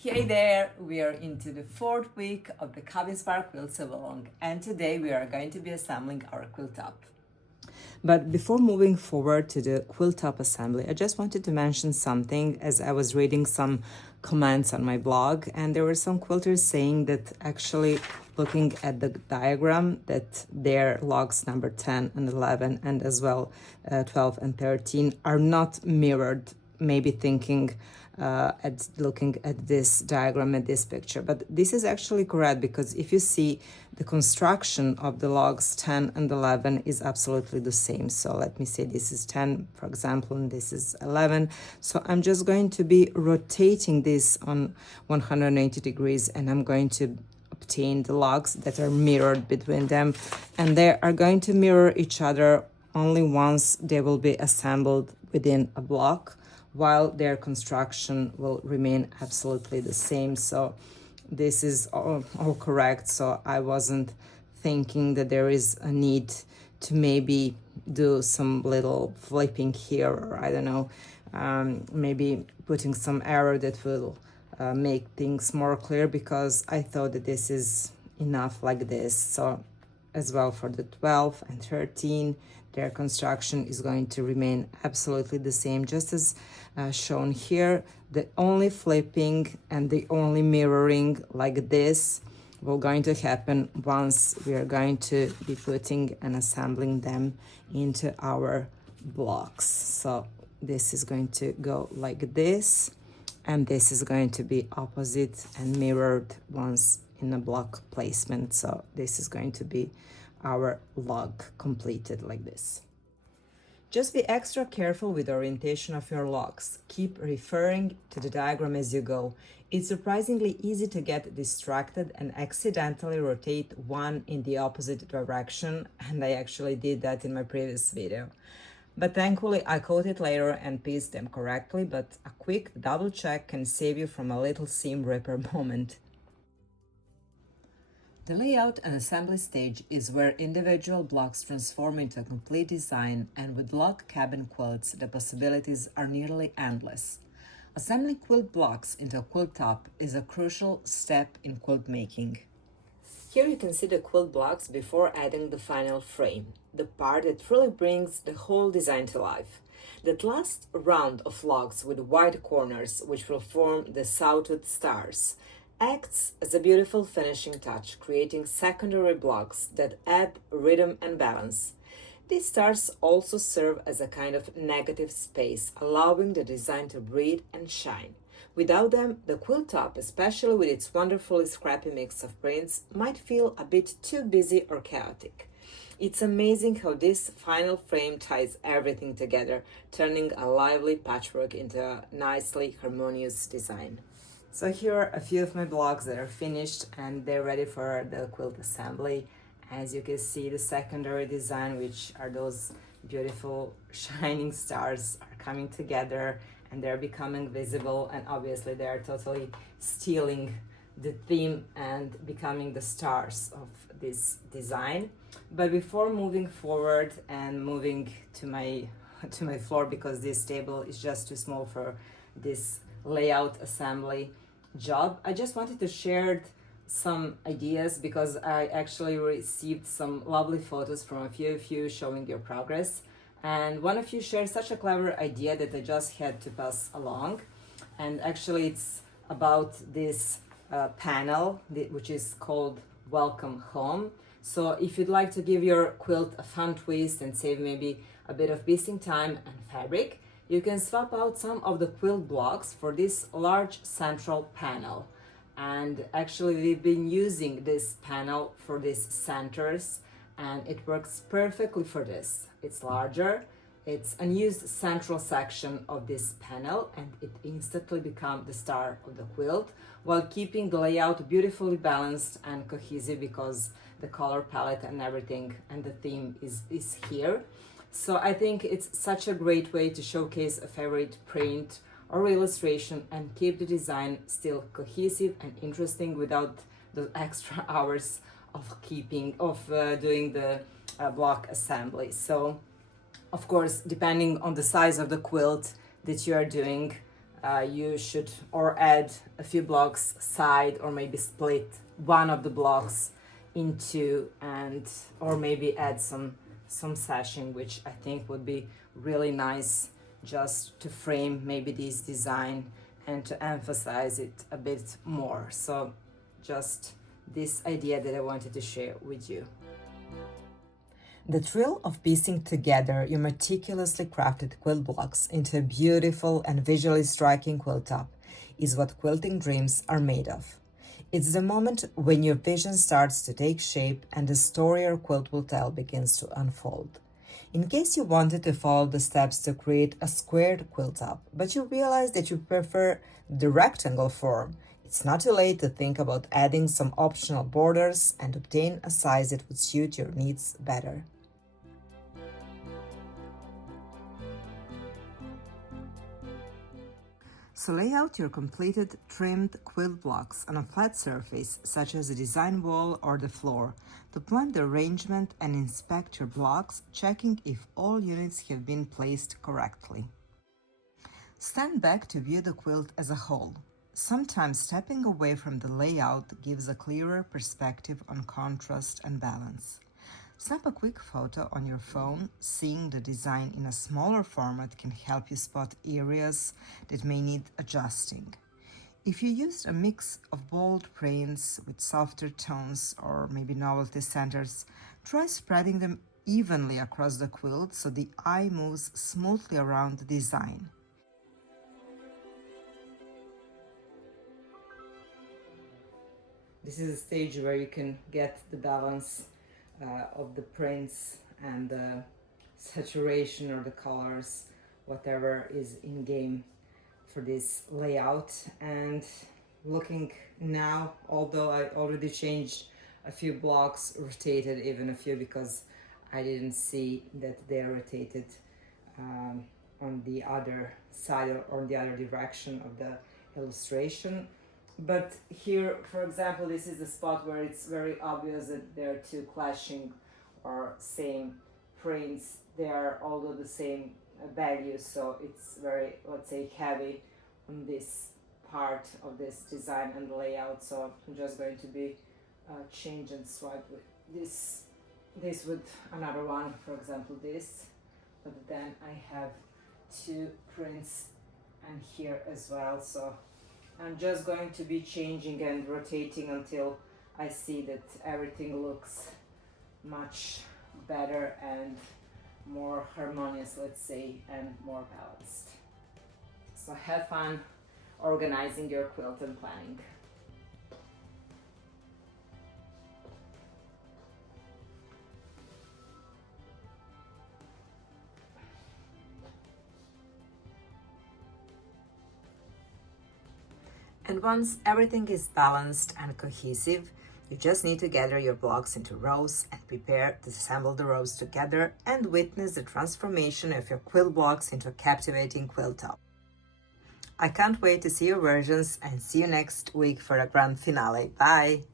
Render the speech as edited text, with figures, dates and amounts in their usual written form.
Hey there, we are into the 4th week of the cabin-spark-quilt-pattern-log, and today we are going to be assembling our quilt top. But before moving forward to the quilt top assembly, I just wanted to mention something as I was reading some comments on my blog, and there were some quilters saying that actually looking at the diagram that their logs number 10 and 11 and as well 12 and 13 are not mirrored, maybe thinking at looking at this diagram and this picture. But this is actually correct, because if you see the construction of the logs 10 and 11 is absolutely the same. So let me say this is 10, for example, and this is 11. So I'm just going to be rotating this on 180 degrees, and I'm going to obtain the logs that are mirrored between them, and they are going to mirror each other only once they will be assembled within a block, while their construction will remain absolutely the same. So this is all correct. So I wasn't thinking that there is a need to maybe do some little flipping here, or I don't know, maybe putting some arrow that will make things more clear, because I thought that this is enough like this. So as well for the 12 and 13, their construction is going to remain absolutely the same, just as shown here. The only flipping and the only mirroring like this will going to happen once we are going to be putting and assembling them into our blocks. So this is going to go like this, and this is going to be opposite and mirrored once in a block placement. So this is going to be our log completed like this. Just be extra careful with the orientation of your logs. Keep referring to the diagram as you go. It's surprisingly easy to get distracted and accidentally rotate one in the opposite direction, and I actually did that in my previous video. But thankfully I caught it later and pieced them correctly, but a quick double check can save you from a little seam ripper moment. The layout and assembly stage is where individual blocks transform into a complete design, and with log cabin quilts, the possibilities are nearly endless. Assembling quilt blocks into a quilt top is a crucial step in quilt making. Here you can see the quilt blocks before adding the final frame, the part that really brings the whole design to life. That last round of logs with wide corners, which will form the sawtooth stars, acts as a beautiful finishing touch, creating secondary blocks that add rhythm and balance. These stars also serve as a kind of negative space, allowing the design to breathe and shine. Without them, the quilt top, especially with its wonderfully scrappy mix of prints, might feel a bit too busy or chaotic. It's amazing how this final frame ties everything together, turning a lively patchwork into a nicely harmonious design. So here are a few of my blocks that are finished and they're ready for the quilt assembly. As you can see, the secondary design, which are those beautiful shining stars, are coming together and they're becoming visible, and obviously they are totally stealing the theme and becoming the stars of this design. But before moving forward and moving to my floor, because this table is just too small for this layout assembly job, I just wanted to share some ideas, because I actually received some lovely photos from a few of you showing your progress, and one of you shared such a clever idea that I just had to pass along. And actually it's about this panel which is called Welcome Home. So if you'd like to give your quilt a fun twist and save maybe a bit of piecing time and fabric, you can swap out some of the quilt blocks for this large central panel. And actually we've been using this panel for these centers, and it works perfectly for this. It's larger, it's a unused central section of this panel, and it instantly becomes the star of the quilt, while keeping the layout beautifully balanced and cohesive, because the color palette and everything and the theme is here. So I think it's such a great way to showcase a favorite print or illustration and keep the design still cohesive and interesting without the extra hours of doing the block assembly. So of course, depending on the size of the quilt that you are doing, you should or add a few blocks side, or maybe split one of the blocks into, and or maybe add some sashing, which I think would be really nice just to frame maybe this design and to emphasize it a bit more. So just this idea that I wanted to share with you. The thrill of piecing together your meticulously crafted quilt blocks into a beautiful and visually striking quilt top is what quilting dreams are made of. It's the moment when your vision starts to take shape and the story your quilt will tell begins to unfold. In case you wanted to follow the steps to create a squared quilt top, but you realize that you prefer the rectangle form, it's not too late to think about adding some optional borders and obtain a size that would suit your needs better. So lay out your completed trimmed quilt blocks on a flat surface, such as the design wall or the floor, to plan the arrangement and inspect your blocks, checking if all units have been placed correctly. Stand back to view the quilt as a whole. Sometimes stepping away from the layout gives a clearer perspective on contrast and balance. Snap a quick photo on your phone. Seeing the design in a smaller format can help you spot areas that may need adjusting. If you used a mix of bold prints with softer tones or maybe novelty centers, try spreading them evenly across the quilt so the eye moves smoothly around the design. This is a stage where you can get the balance of the prints and the saturation or the colors, whatever is in game for this layout. And looking now, although I already changed a few blocks, rotated even a few because I didn't see that they're rotated on the other side or the other direction of the illustration. But here, for example, this is the spot where it's very obvious that there are two clashing or same prints. They are although the same value, so it's very, let's say, heavy on this part of this design and layout. So I'm just going to be change and swipe with this with another one, for example this. But then I have two prints and here as well. So I'm just going to be changing and rotating until I see that everything looks much better and more harmonious, let's say, and more balanced. So have fun organizing your quilt and planning. And once everything is balanced and cohesive, you just need to gather your blocks into rows and prepare to assemble the rows together and witness the transformation of your quilt blocks into a captivating quilt top. I can't wait to see your versions and see you next week for the grand finale. Bye!